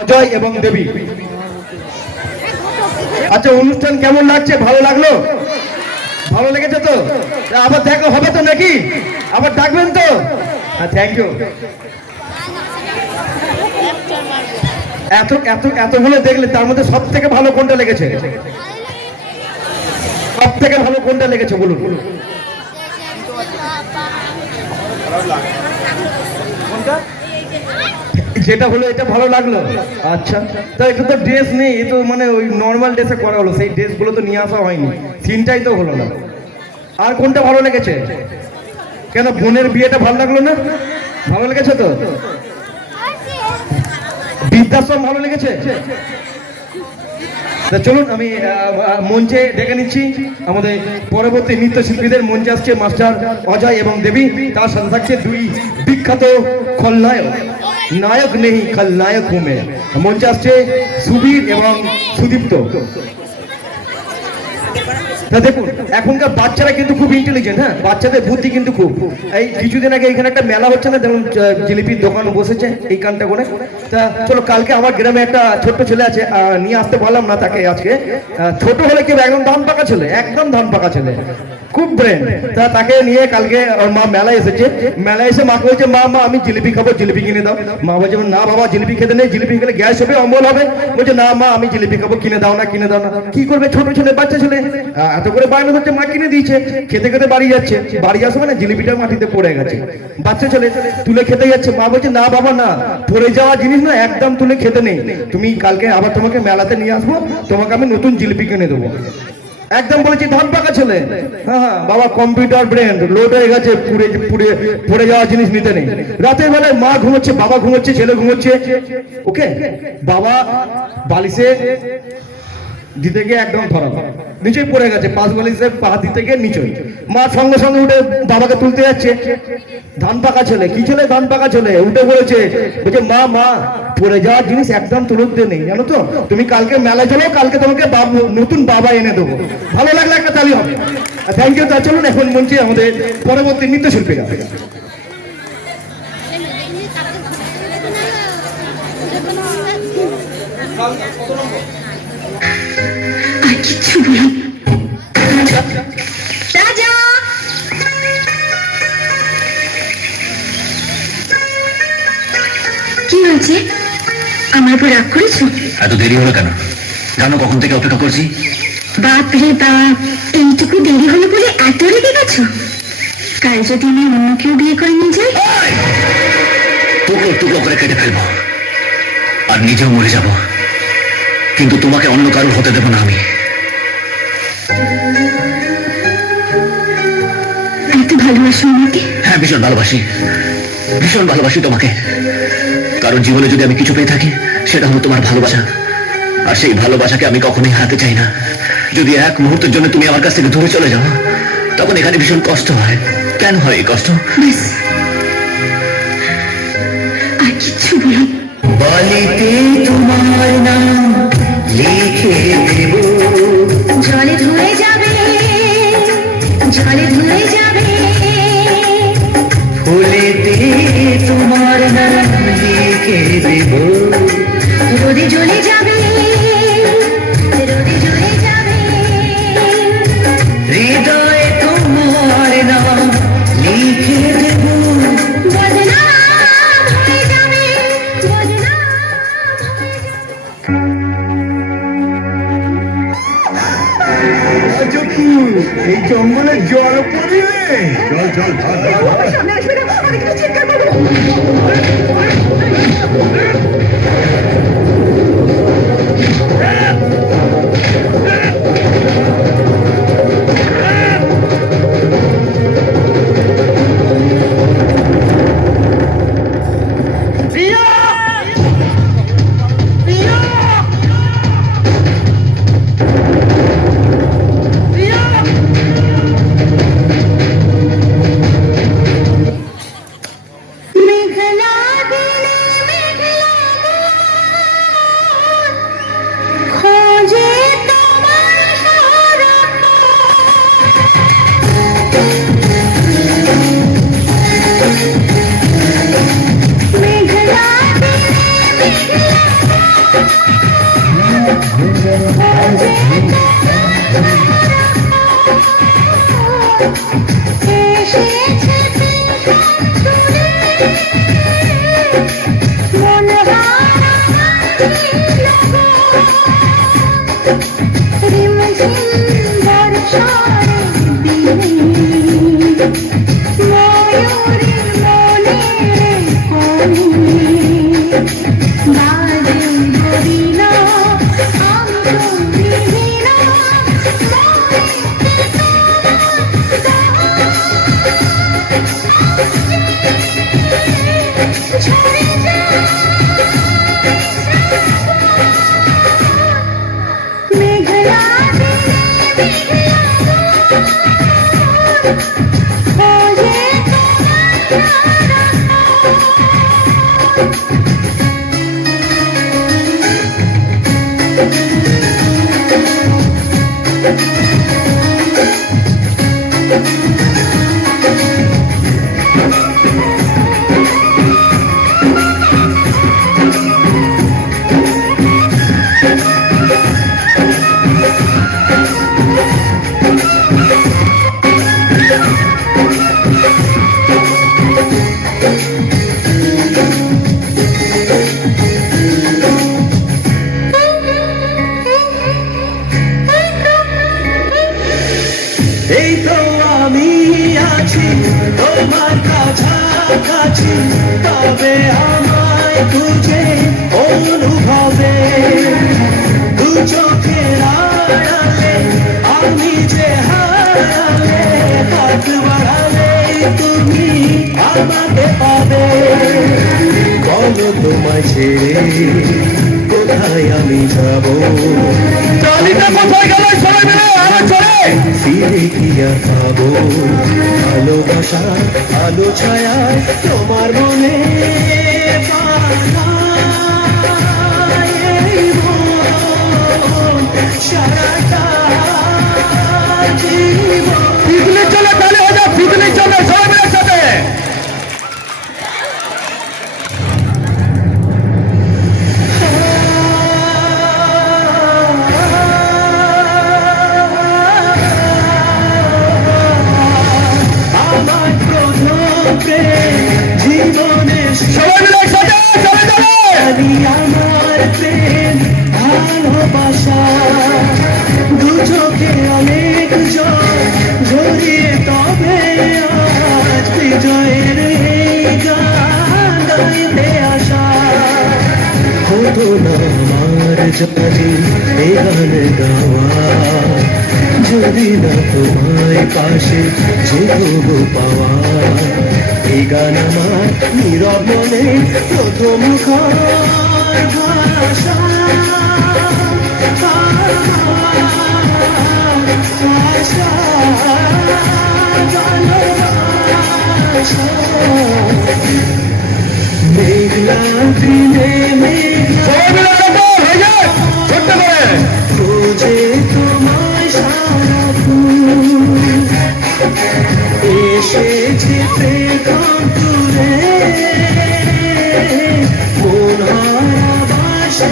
অজয় এবং দেবী। আচ্ছা, অনুষ্ঠান কেমন লাগছে? ভালো লাগলো? ভালো লেগেছে তো? আবার দেখা হবে তো নাকি? আবার ডাকবেন তো? হ্যাঁ, থ্যাংক ইউ। এতগুলো দেখলে তার মধ্যে সব থেকে ভালো কোনটা লেগেছে? সব থেকে ভালো কোনটা লেগেছে বলুন? যেটা হলো এটা ভালো লাগলো। আচ্ছা, তা এটা তো ড্রেস নেই, এ তো মানে ওই নর্মাল ড্রেসে করা হলো, সেই ড্রেসগুলো তো নিয়ে আসা হয়নি, সিনটাই তো হলো না। আর কোনটা ভালো লেগেছে? কেন বোনের বিয়েটা ভালো লাগলো না? ভালো লেগেছে তো? বৃদ্ধাশ্রম ভালো লেগেছে? চলুন আমি মঞ্চে ডেকে নিচ্ছি আমাদের পরবর্তী নৃত্যশিল্পীদের। মঞ্চে আসছে মাস্টার অজয় এবং দেবী, তার সাথে থাকছে দুই বিখ্যাত খলনায়ক। নায়ক নেই খলনায়ক হুমে। মঞ্চে আসছে সুবীর এবং সুদীপ্ত। দেখুন, এখনকার বাচ্চারা কিন্তু খুব ইন্টেলিজেন্ট। হ্যাঁ, বাচ্চাদের বুদ্ধি কিন্তু খুব। এই কিছুদিন আগে এখানে একটা মেলা হচ্ছে না, দেখুন জিলিপির দোকান বসেছে এইখানটা করে। তা চলো, কালকে আমার গ্রামে একটা ছোট্ট ছেলে আছে, নিয়ে আসতে পারলাম না তাকে আজকে। ছোট হলে কি একদম ধান পাকা ছেলে, একদম ধান পাকা ছেলে, খুব ব্রেন। তা তাকে নিয়ে কালকে ওর মা মেলায় এসেছে। মেলায় এসে মাকে বলছে, মা আমি জিলিপি খাবো, জিলিপি কিনে দাও। মা বলছে, না বাবা জিলিপি খেতে নেই, জিলিপি খেলে গ্যাস হবে, অম্বল হবে। বলছে, না মা আমি জিলিপি খাবো, কিনে দাও না, কিনে দাও না। কি করবে ছোট ছেলে, বাচ্চা ছেলে, এত করে বায়না ধরছে, মা কিনে দিয়েছে। খেতে খেতে বাড়ি যাচ্ছে, বাড়ি যাওয়ার সময় না জিলিপিটা মাটিতে পড়ে গেছে। বাচ্চা ছেলে তুলে খেতে যাচ্ছে, মা বলছে, না বাবা না, পড়ে যাওয়া জিনিস না, একদম তুলে খেতে নেই। তুমি কালকে আবার তোমাকে মেলাতে নিয়ে আসবো, তোমাকে আমি নতুন জিলিপি কিনে দেবো। একদম বলেছি ধান পাকা ছেলে। হ্যাঁ বাবা, কম্পিউটার ব্রেন লোড হয়ে গেছে, পড়ে যাওয়া জিনিস নিতে নেই। রাতের বেলায় মা ঘুমোচ্ছে, বাবা ঘুমোচ্ছে, ছেলে ঘুমোচ্ছে, ওকে বাবা বালিশে দিতে গিয়ে একদম ধরা নিচে পড়ে গেছে, পাঁচ বালিশে পা দিতে গিয়ে নিচে। মা সঙ্গে সঙ্গে উঠে বাবাকে তুলতে যাচ্ছে। ধান পাকা ছেলে, কি ছেলে? ধান পাকা ছেলে উঠে পড়েছে, বলছে, মা পড়ে যাওয়ার জিনিস একদম তুলতে নেই, জানো তো? তুমি কালকে মেলায় চলো, কালকে তোমাকে নতুন বাবা এনে দেবো। ভালো লাগলে একটা তালি হবে। Thank you. তা চলুন এখন মঞ্চে আমাদের পরবর্তী নৃত্যশিল্পীরা। কিচ্ছু বলি কি হয়েছে? আমার উপর রাগ করেছো? এত দেরি হলো কেন? জানো কখন থেকে অপেক্ষা করছি। বাপ রে বাপ, এইটুকু দেরি হলো বলে এত রেগে গেছো? কাল যদি আমি অন্য কেউ বিয়ে করে নিয়ে যাই, টুকরো টুকরো করে কেটে ফেলবো আর নিজেও মরে যাব, কিন্তু তোমাকে অন্য কারোর হতে দেবো না আমি। এত ভালোবাসো আমাকে? হ্যাঁ, ভীষণ ভালোবাসি, ভীষণ ভালোবাসি তোমাকে। কারণ জীবনে যদি আমি কিছু পেয়ে থাকি, সেটা হলো তোমার ভালোবাসা। আর সেই ভালোবাসাকে আমি কখনোই হারাতে চাই না। যদি এক মুহূর্তের জন্য তুমি আমার কাছ থেকে দূরে চলে যাও, তখন এখানে ভীষণ কষ্ট হয়। কেন হয় এই কষ্ট? আর কিচ্ছু বলো। বালিতে তোমার নাম লিখে দেব, জলে ধুয়ে যাবে, জলে ধুয়ে যাবে, ফুলেতে তোমার নাম লিখে দেব, রোদে জ্বলে যাবে, রোদে জ্বলে যাবে, হৃদয়ে তোমার নাম লিখে দেব। বদনাম হয়ে যাবে, বদনাম হয়ে যাবে। এই জঙ্গলে জল পড়িলে চল সামনে আসবে না, অনেক কিছু চিৎকার করবো। মেঘলা দিনে মেঘলা এই তো আমি আছি তোমার কাছাকাছি, তবে আমায় খুঁজে অনুভবে দু চোখের আড়ালে আমি যে হারালে, হাত বাড়ালে তুমি আমাকে পাবে। বলো তোমায় ছেড়ে কোথায় আমি যাবো, কোথায় গেলে সবাই মিলে আমার চলে ফিরে কি আর পাবো? ভালোবাসা আলো ছায়ায় তোমার মনে সারাটা জীবন পিকনিক চলে, তাহলে হয়ে যাক পিকনিক চলে সবাই মিলে সাথে। জীবনে সবাই মিলে একসাথে চলে যাবে আমার প্রেম ভালোবাসা, দু চোখে অনেক জল ঝরিয়ে, তবে আজ বিজয়ের গান গাইতে আসা হতো না আমার জানি এই গান গাওয়া, যদি না তোমায় পাশে যেত পাওয়া। এই গান আমার নীরব মনে প্রথম ভাষা, মেঘলা দিনে খোঁজে তোমায় সারাক্ষণ, এসেছে প্রেম তুলে মন হারাবাসে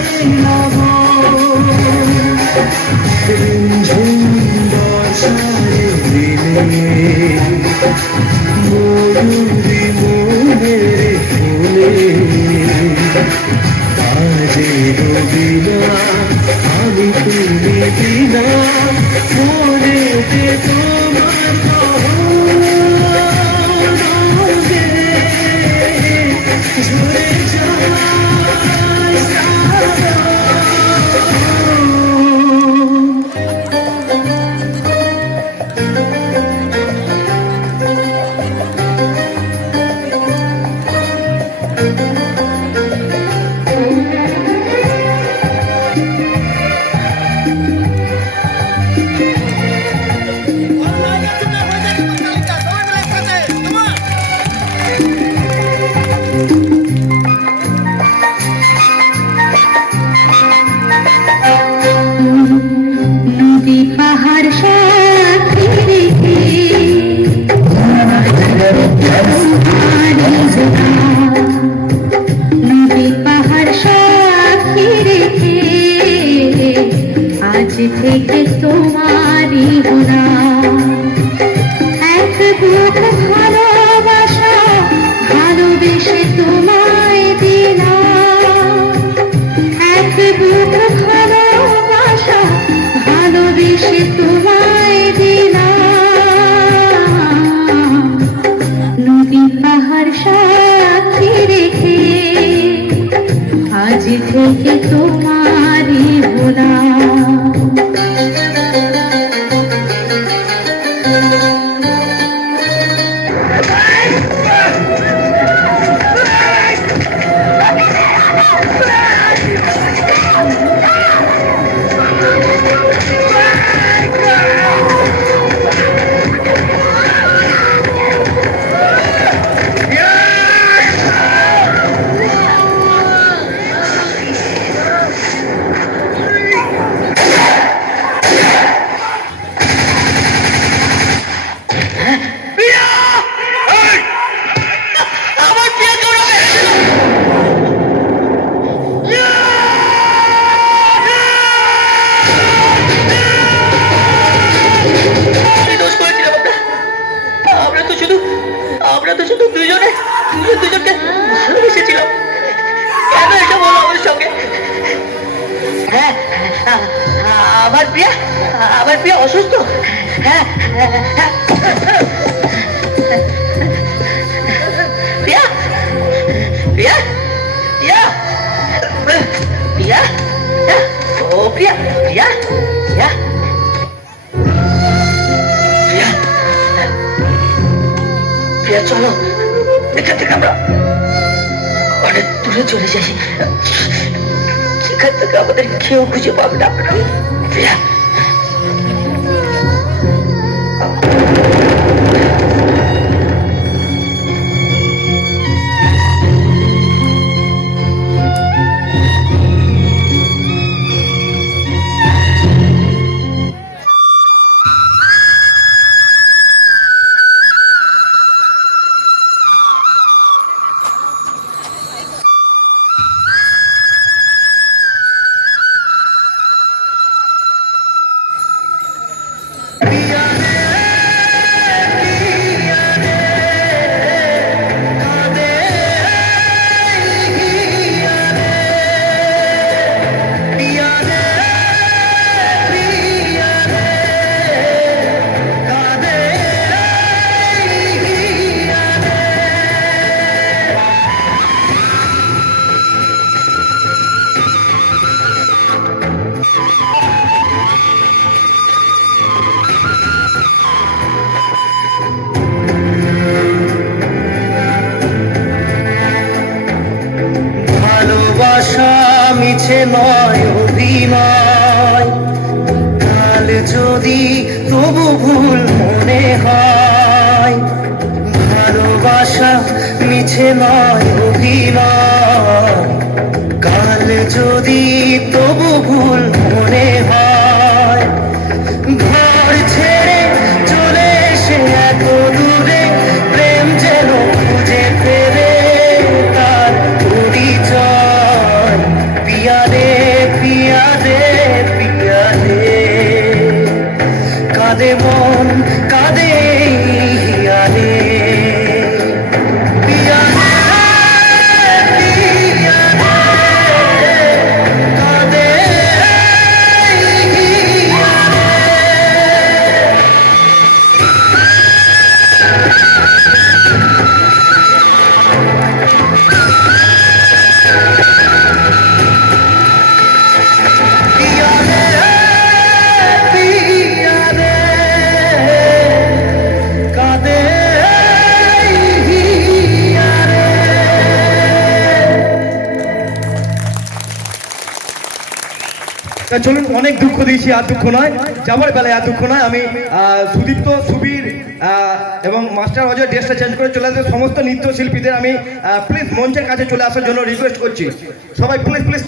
ঝুম বর্ষারে দিনে ময়ূরী মনের ফুলে আজে রবিনা আমি তুমি বিনা মনেতে তোমার ঝরে যায় নদী পাহাড় সাথে রেখে নদী পাহাড় সাথে রেখে আজ থেকে তোমারই গোনা, এক বুক ভালোবাসা ভালোবেসে তোমায় দিলাম, এক চোখে তোমারই ভোলা। আমরা তো শুধু দুজনকে ভালোবেসেছিলাম। কেন এটা বলো আমার সঙ্গে? হ্যাঁ, আমার প্রিয়া অসুস্থ। হ্যাঁ, প্রিয়া প্রিয়া প্রিয়া প্রিয়া ও প্রিয়া প্রিয়া প্রিয়া প্রিয়া প্রিয়া, চলো এখান থেকে আমরা অনেক দূরে চলে যাই, সেখান থেকে আমাদের কেউ খুঁজে পাবে না। প্রিয়া, ভালোবাসা মিছে নয় অভিনয়, কাল যদি তবু ভুল মনে হয়। ভালোবাসা মিছে নয় অভিনয়, কাল যদি তবু ভুল মনে হয়। ঘর ছেড়ে চলে এসে এত দূরে, প্রেম যেন খুঁজে ফেরে তার পরিচয়। পিয়া রে পিয়া রে পিয়া রে, কাঁদে মন কাঁদে হিয়া রে। পিয়া রে পিয়া রে, কাঁদে হিয়া রে। পিয়া রে পিয়া রে, কাঁদে হিয়া রে। চলুন, অনেক দুঃখ দিয়েছি, আর দুঃখ নয়, যাবার বেলায় আর দুঃখ নয়। আমি সুদীপ্ত, সুবীর এবং মাস্টার অজয় ড্রেসটা চেঞ্জ করে চলে আসবে। সমস্ত নৃত্যশিল্পীদের আমি প্লিজ মঞ্চের কাছে চলে আসার জন্য রিকোয়েস্ট করছি। সবাই প্লিজ প্লিজ